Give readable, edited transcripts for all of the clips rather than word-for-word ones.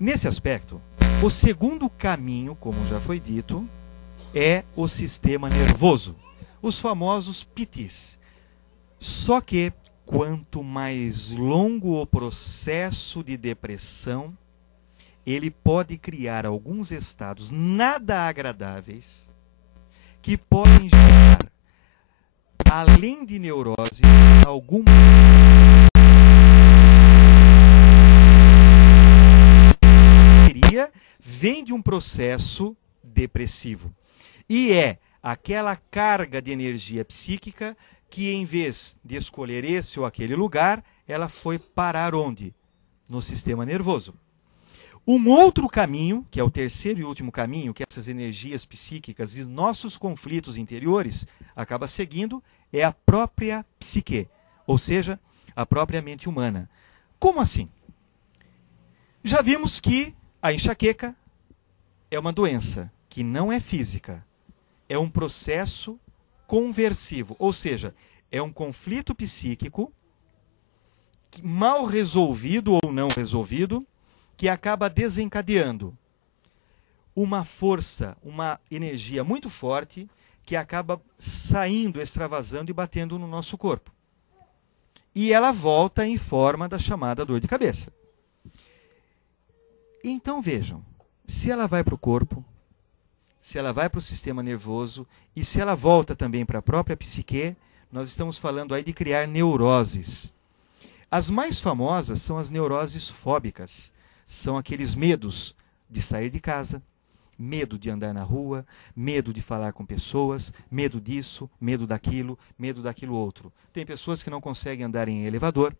Nesse aspecto, o segundo caminho, como já foi dito, é o sistema nervoso, os famosos PTs. Só que, quanto mais longo o processo de depressão, ele pode criar alguns estados nada agradáveis que podem gerar, além de neurose, alguma vem de um processo depressivo. E é aquela carga de energia psíquica que, em vez de escolher esse ou aquele lugar, ela foi parar onde? No sistema nervoso. Um outro caminho, que é o terceiro e último caminho, que essas energias psíquicas e nossos conflitos interiores acaba seguindo, é a própria psique, ou seja, a própria mente humana. Como assim? Já vimos que a enxaqueca é uma doença que não é física, é um processo conversivo, ou seja, é um conflito psíquico mal resolvido ou não resolvido, que acaba desencadeando uma força, uma energia muito forte que acaba saindo, extravasando e batendo no nosso corpo. E ela volta em forma da chamada dor de cabeça. Então vejam, se ela vai para o corpo, se ela vai para o sistema nervoso e se ela volta também para a própria psique, nós estamos falando aí de criar neuroses. As mais famosas são as neuroses fóbicas. São aqueles medos de sair de casa, medo de andar na rua, medo de falar com pessoas, medo disso, medo daquilo outro. Tem pessoas que não conseguem andar em elevador,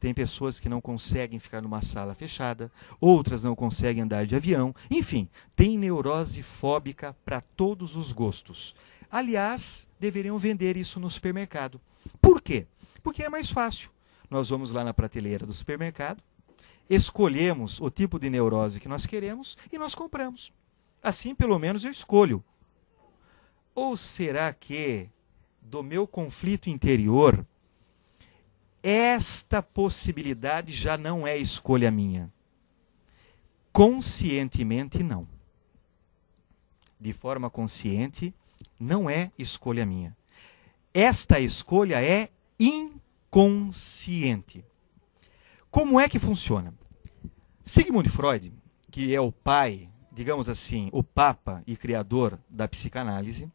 tem pessoas que não conseguem ficar numa sala fechada, outras não conseguem andar de avião, enfim, tem neurose fóbica para todos os gostos. Aliás, deveriam vender isso no supermercado. Por quê? Porque é mais fácil. Nós vamos lá na prateleira do supermercado, escolhemos o tipo de neurose que nós queremos e nós compramos. Assim, pelo menos, eu escolho. Ou será que, do meu conflito interior, esta possibilidade já não é escolha minha? Conscientemente, não. De forma consciente, não é escolha minha. Esta escolha é inconsciente. Como é que funciona? Sigmund Freud, que é o pai, digamos assim, o papa e criador da psicanálise,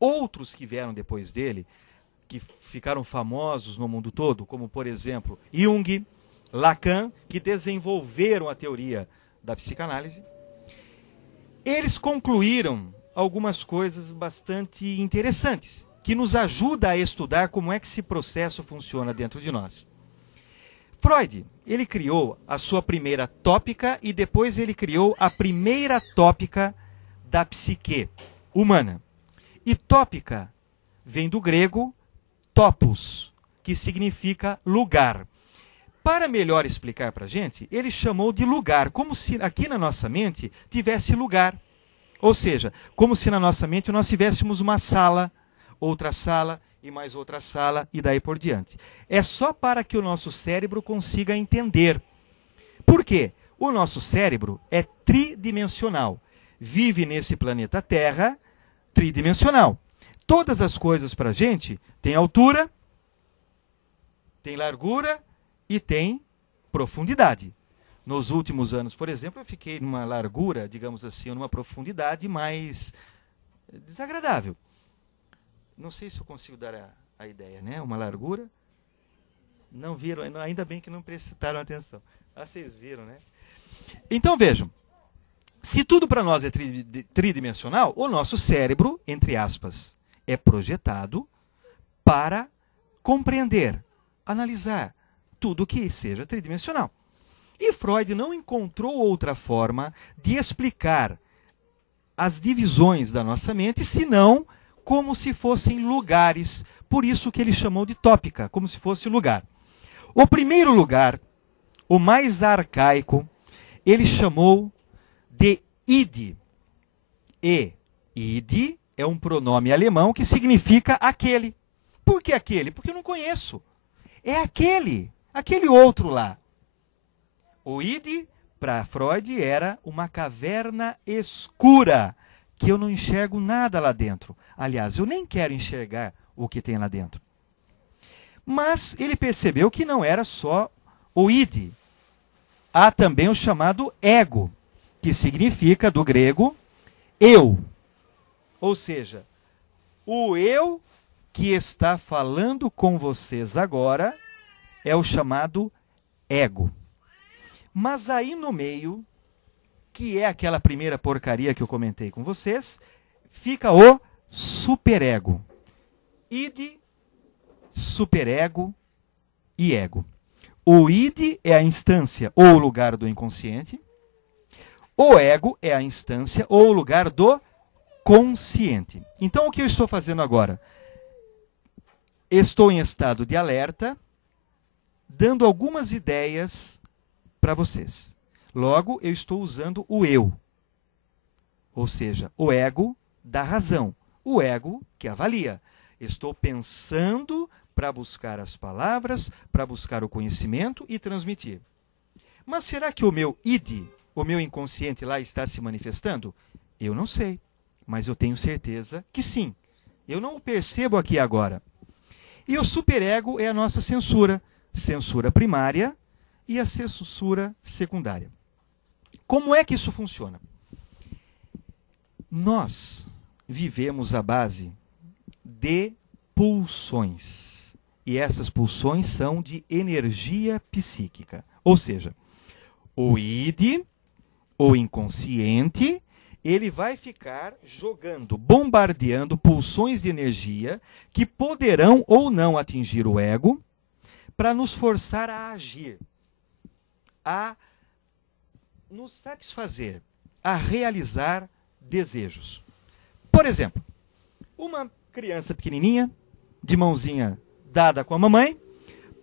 outros que vieram depois dele, que ficaram famosos no mundo todo, como, por exemplo, Jung, Lacan, que desenvolveram a teoria da psicanálise, eles concluíram algumas coisas bastante interessantes, que nos ajuda a estudar como é que esse processo funciona dentro de nós. Freud, ele criou a sua primeira tópica e depois ele criou a primeira tópica da psique humana. E tópica vem do grego topos, que significa lugar. Para melhor explicar para a gente, ele chamou de lugar, como se aqui na nossa mente tivesse lugar. Ou seja, como se na nossa mente nós tivéssemos uma sala, outra sala e mais outra sala e daí por diante. É só para que o nosso cérebro consiga entender. Por quê? O nosso cérebro é tridimensional. Vive nesse planeta Terra tridimensional. Todas as coisas para a gente têm altura, tem largura e tem profundidade. Nos últimos anos, por exemplo, eu fiquei numa largura, digamos assim, numa profundidade mais desagradável. Não sei se eu consigo dar a ideia, né? Uma largura. Não viram, ainda bem que não prestaram atenção. Ah, vocês viram, né? Então vejam, se tudo para nós é tridimensional, o nosso cérebro, entre aspas, é projetado para compreender, analisar tudo que seja tridimensional. E Freud não encontrou outra forma de explicar as divisões da nossa mente, senão como se fossem lugares, por isso que ele chamou de tópica, como se fosse lugar. O primeiro lugar, o mais arcaico, ele chamou de id. E id é um pronome alemão que significa aquele. Por que aquele? Porque eu não conheço. É aquele outro lá. O id, para Freud, era uma caverna escura, que eu não enxergo nada lá dentro. Aliás, eu nem quero enxergar o que tem lá dentro. Mas ele percebeu que não era só o id. Há também o chamado ego, que significa, do grego, eu. Ou seja, o eu que está falando com vocês agora é o chamado ego. Mas aí no meio, que é aquela primeira porcaria que eu comentei com vocês, fica o superego. Id, superego e ego. O id é a instância ou o lugar do inconsciente. O ego é a instância ou o lugar do consciente. Então, o que eu estou fazendo agora? Estou em estado de alerta, dando algumas ideias para vocês. Logo, eu estou usando o eu. Ou seja, o ego da razão. O ego que avalia. Estou pensando para buscar as palavras, para buscar o conhecimento e transmitir. Mas será que o meu id, o meu inconsciente lá está se manifestando? Eu não sei, mas eu tenho certeza que sim. Eu não o percebo aqui agora. E o superego é a nossa censura. Censura primária e a censura secundária. Como é que isso funciona? Nós vivemos à base de pulsões. E essas pulsões são de energia psíquica. Ou seja, o id, o inconsciente, ele vai ficar jogando, bombardeando pulsões de energia que poderão ou não atingir o ego para nos forçar a agir, a nos satisfazer, a realizar desejos. Por exemplo, uma criança pequenininha, de mãozinha dada com a mamãe,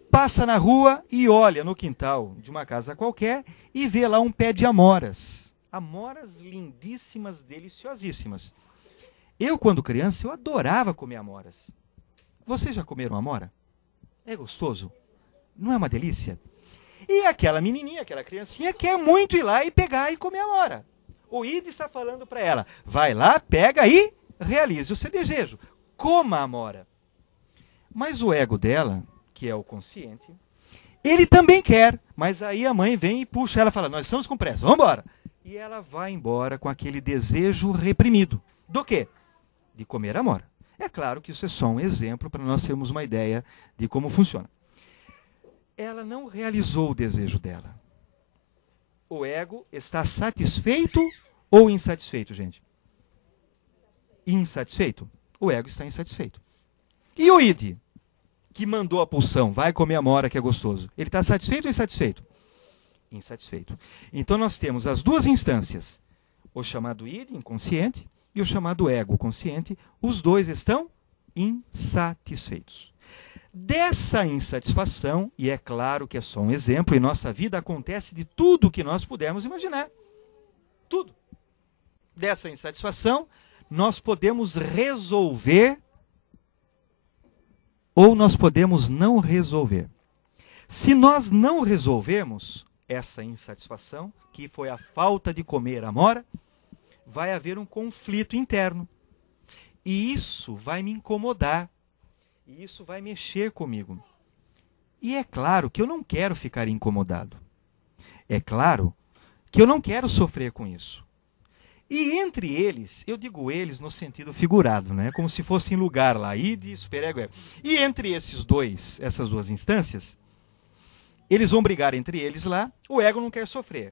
passa na rua e olha no quintal de uma casa qualquer e vê lá um pé de amoras. Amoras lindíssimas, deliciosíssimas. Eu, quando criança, eu adorava comer amoras. Vocês já comeram amora? É gostoso? Não é uma delícia? E aquela menininha, aquela criancinha, quer muito ir lá e pegar e comer amora. O id está falando para ela, vai lá, pega e realize o seu desejo. Coma a amora. Mas o ego dela, que é o consciente, ele também quer. Mas aí a mãe vem e puxa ela e fala, nós estamos com pressa, vamos embora. E ela vai embora com aquele desejo reprimido. Do quê? De comer amora. É claro que isso é só um exemplo para nós termos uma ideia de como funciona. Ela não realizou o desejo dela. O ego está satisfeito ou insatisfeito, gente? Insatisfeito? O ego está insatisfeito. E o id, que mandou a pulsão, vai comer amora que é gostoso, ele está satisfeito ou insatisfeito? Insatisfeito. Então nós temos as duas instâncias, o chamado id, inconsciente, e o chamado ego, consciente, os dois estão insatisfeitos. Dessa insatisfação, e é claro que é só um exemplo, em nossa vida acontece de tudo o que nós pudermos imaginar. Tudo. Dessa insatisfação, nós podemos resolver ou nós podemos não resolver. Se nós não resolvermos essa insatisfação, que foi a falta de comer amora, vai haver um conflito interno. E isso vai me incomodar. E isso vai mexer comigo. E é claro que eu não quero ficar incomodado. É claro que eu não quero sofrer com isso. E entre eles, eu digo eles no sentido figurado, né? Como se fosse em lugar lá, id, superego, ego. E entre essas duas instâncias, eles vão brigar entre eles lá, o ego não quer sofrer.